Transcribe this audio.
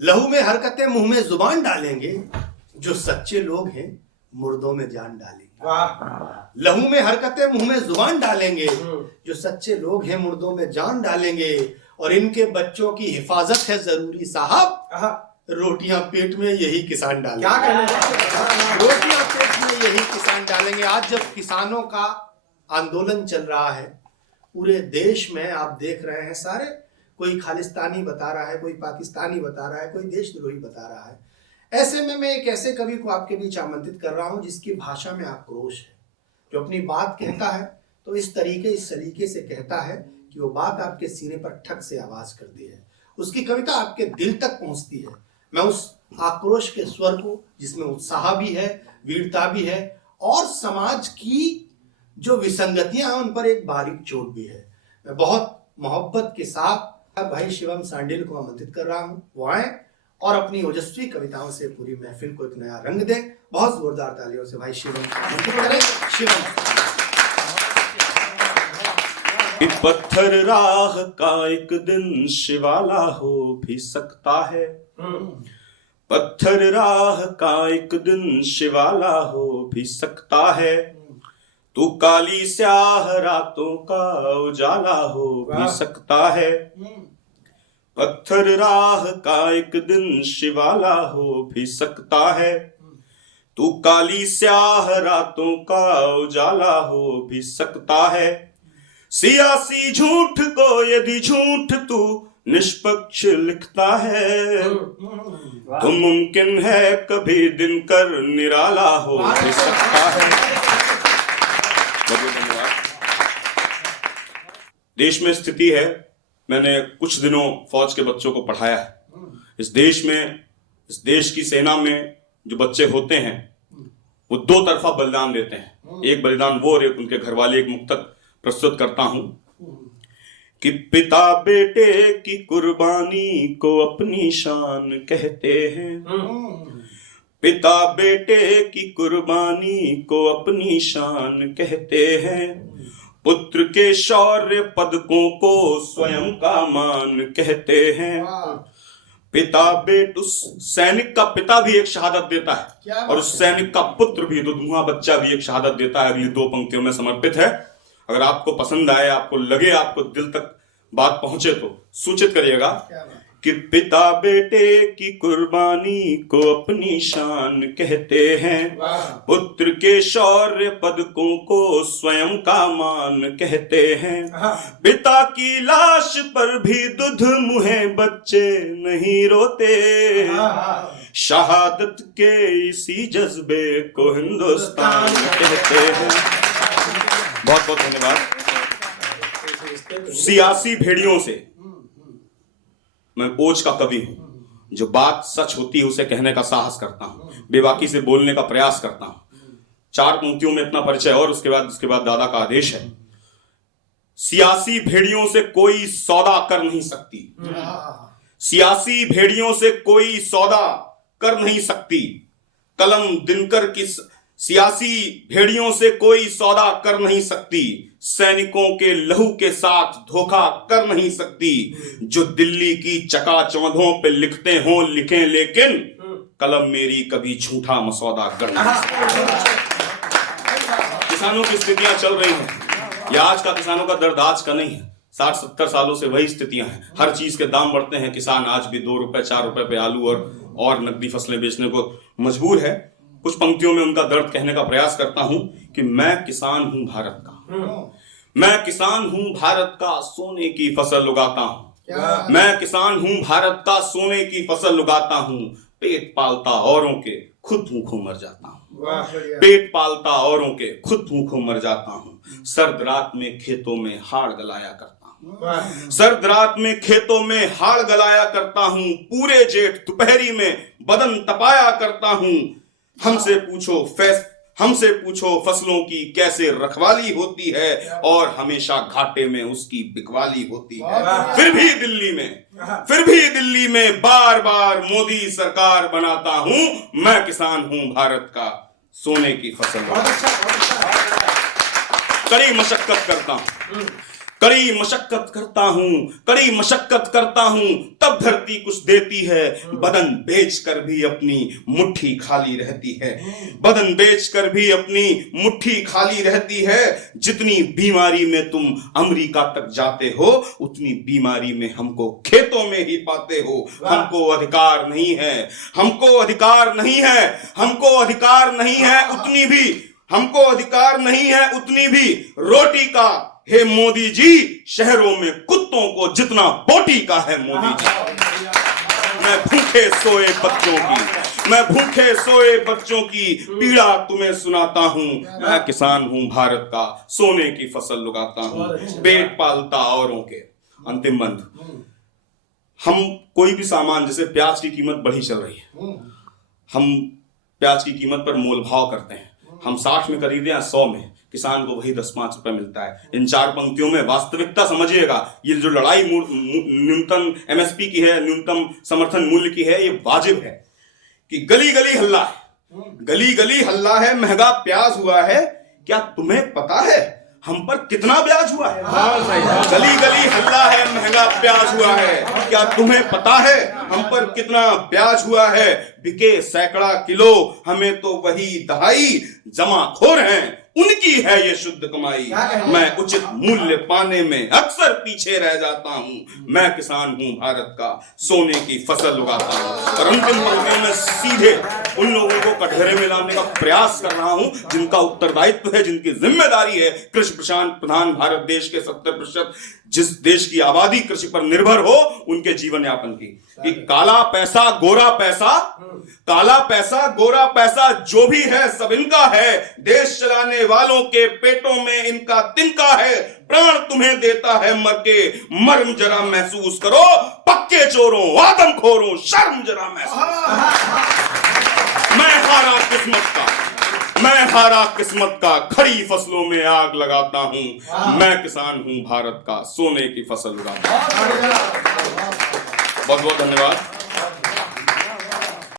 लहू में हरकतें मुंह में जुबान डालेंगे, जो सच्चे लोग हैं मुर्दों में जान डालेंगे। लहू में हरकतें मुंह में जुबान डालेंगे, जो सच्चे लोग हैं मुर्दों में जान डालेंगे। और इनके बच्चों की हिफाजत है जरूरी साहब, रोटियां पेट में यही किसान डालेंगे। क्या कहना, रोटियां पेट में यही किसान डालेंगे। आज जब किसानों का आंदोलन चल रहा है पूरे देश में, आप देख रहे हैं सारे, कोई खालिस्तानी बता रहा है, कोई पाकिस्तानी बता रहा है, कोई देशद्रोही बता रहा है। ऐसे में मैं एक ऐसे कवि को आपके बीच आमंत्रित कर रहा हूं जिसकी भाषा में आक्रोश है, जो अपनी बात कहता है तो इस तरीके इस सलीके से कहता है कि वो बात आपके सीने पर ठक से आवाज करती है, उसकी कविता आपके दिल तक पहुंचती है। मैं उस आक्रोश के स्वर को, जिसमें उत्साह भी है, वीरता भी है और समाज की जो विसंगतियां हैं उन पर एक बारीक चोट भी है, मैं बहुत मोहब्बत के साथ भाई शिवम सांडिल को आमंत्रित कर रहा हूं। वो आए और अपनी ओजस्वी कविताओं से पूरी महफिल को एक नया रंग दें। बहुत जोरदार तालियों से भाई शिवम को आमंत्रित करें। शिवम। पत्थर राह का एक दिन शिवाला हो भी सकता है, पत्थर राह का एक दिन शिवाला हो भी सकता है। तू काली स्याह रातों का उजाला हो भी सकता है, पत्थर राह का एक दिन शिवाला हो भी सकता है। तू काली स्याह रातों का उजाला हो भी सकता है। सियासी झूठ को यदि झूठ तू निष्पक्ष लिखता है, तो मुमकिन है कभी दिनकर निराला हो भी सकता है। देश में स्थिति है, मैंने कुछ दिनों फौज के बच्चों को पढ़ाया है। इस देश में, इस देश की सेना में जो बच्चे होते हैं वो दो तरफा बलिदान देते हैं। एक बलिदान वो और एक उनके घर वाले। एक मुक्तक प्रस्तुत करता हूं कि पिता बेटे की कुर्बानी को अपनी शान कहते हैं, पिता बेटे की कुर्बानी को अपनी शान कहते हैं। पुत्र के शौर्य पदकों को स्वयं का मान कहते हैं। पिता बेट, उस सैनिक का पिता भी एक शहादत देता है और उस सैनिक का पुत्र भी, दुधुआ बच्चा भी एक शहादत देता है। अगली दो पंक्तियों में समर्पित है। अगर आपको पसंद आए, आपको लगे, आपको दिल तक बात पहुंचे तो सूचित करिएगा कि पिता बेटे की कुर्बानी को अपनी शान कहते हैं, पुत्र के शौर्य पदकों को स्वयं का मान कहते हैं। पिता की लाश पर भी दुध मुहे बच्चे नहीं रोते, शहादत के इसी जज्बे को हिंदुस्तान कहते हैं। बहुत बहुत धन्यवाद। सियासी भेड़ियों से मैं ओज का कवि हूं, जो बात सच होती है उसे कहने का साहस करता हूं, बेबाकी से बोलने का प्रयास करता हूं। चार पंक्तियों में अपना परिचय और उसके बाद दादा का आदेश है। सियासी भेड़ियों से कोई सौदा कर नहीं सकती, सियासी भेड़ियों से कोई सौदा कर नहीं सकती। कलम दिनकर की सियासी भेड़ियों से कोई सौदा कर नहीं सकती, सैनिकों के लहू के साथ धोखा कर नहीं सकती। जो दिल्ली की चकाचौंधों पे लिखते हों लिखें, लेकिन कलम मेरी कभी झूठा मसौदा कर नहीं सकती। किसानों की स्थितियां चल रही हैं, यह आज का किसानों का दर्द आज का नहीं है, 60-70 सालों से वही स्थितियां हैं। हर चीज के दाम बढ़ते हैं, किसान आज भी 2 रुपए 4 रुपए पे आलू और नकदी फसलें बेचने को मजबूर है। कुछ पंक्तियों में उनका दर्द कहने का प्रयास करता हूं कि मैं किसान हूं भारत का, मैं किसान हूं भारत का, सोने की फसल उगाता हूं। मैं किसान हूं भारत का, सोने की फसल उगाता हूं। पेट पालता औरों के, खुद भूखों मर जाता हूं। पेट पालता औरों के, खुद भूखों मर जाता हूं। सर्द रात में खेतों में हाड़ गलाया करता हूं, सर्द रात में खेतों में हाड़ गलाया करता हूं। पूरे जेठ दोपहरी में बदन तपाया करता हूं। हमसे पूछो फसलों की कैसे रखवाली होती है, और हमेशा घाटे में उसकी बिकवाली होती है। फिर भी दिल्ली में बार बार मोदी सरकार बनाता हूं। मैं किसान हूं भारत का, सोने की फसल कड़ी मशक्कत करता हूं, कड़ी मशक्कत करता हूं तब धरती कुछ देती है, बदन बेच कर भी अपनी मुट्ठी खाली रहती है, बदन बेच कर भी अपनी मुट्ठी खाली रहती है। जितनी बीमारी में तुम अमेरिका तक जाते हो, उतनी बीमारी में हमको खेतों में ही पाते हो। हमको अधिकार नहीं है, हमको अधिकार नहीं है, हमको अधिकार नहीं है उतनी भी, हमको अधिकार नहीं है उतनी भी रोटी का। हे मोदी जी, शहरों में कुत्तों को जितना बोटी का है मोदी जी। मैं भूखे सोए बच्चों की पीड़ा तुम्हें सुनाता हूं। मैं किसान हूं भारत का, सोने की फसल उगाता हूं, पेट पालता औरों के। अंतिम बंद, हम कोई भी सामान, जैसे प्याज की कीमत बढ़ी चल रही है, हम प्याज की कीमत पर मोल भाव करते हैं। हम 60 में खरीदे या 100 में, किसान को वही 10-5 रुपए मिलता है। इन 4 पंक्तियों में वास्तविकता समझिएगा। ये जो लड़ाई न्यूनतम एमएसपी की है, न्यूनतम समर्थन मूल्य की है, ये वाजिब है कि गली गली हल्ला है, गली गली हल्ला है, महंगा प्याज हुआ है। क्या तुम्हें पता है हम पर कितना ब्याज हुआ है? गली गली हल्ला है, महंगा प्याज हुआ है। क्या तुम्हें पता है हम पर कितना ब्याज हुआ है? बिके सैकड़ा किलो, हमें तो वही दहाई। जमाखोर हैं, उनकी है ये शुद्ध कमाई। मैं उचित मूल्य पाने में अक्सर पीछे रह जाता हूं। मैं किसान हूं भारत का, सोने की फसल उगाता हूं। और अंतिम पंक्तियों में सीधे उन लोगों को कटघरे में लाने का प्रयास कर रहा हूं जिनका उत्तरदायित्व है, जिनकी जिम्मेदारी है कृषि प्रधान भारत देश के 70%, जिस देश की आबादी कृषि पर निर्भर हो, उनके जीवन यापन की। कि काला पैसा गोरा पैसा जो भी है सब इनका है। देश चलाने वालों के पेटों में इनका तिनका है। प्राण तुम्हें देता है मर के, मर्म जरा महसूस करो। पक्के चोरों, आदमखोरों, शर्म जरा महसूस। मैं हारा किस्मत का, खड़ी फसलों में आग लगाता हूं। मैं किसान हूं भारत का, सोने की फसल उगाता हूं। बहुत बहुत धन्यवाद।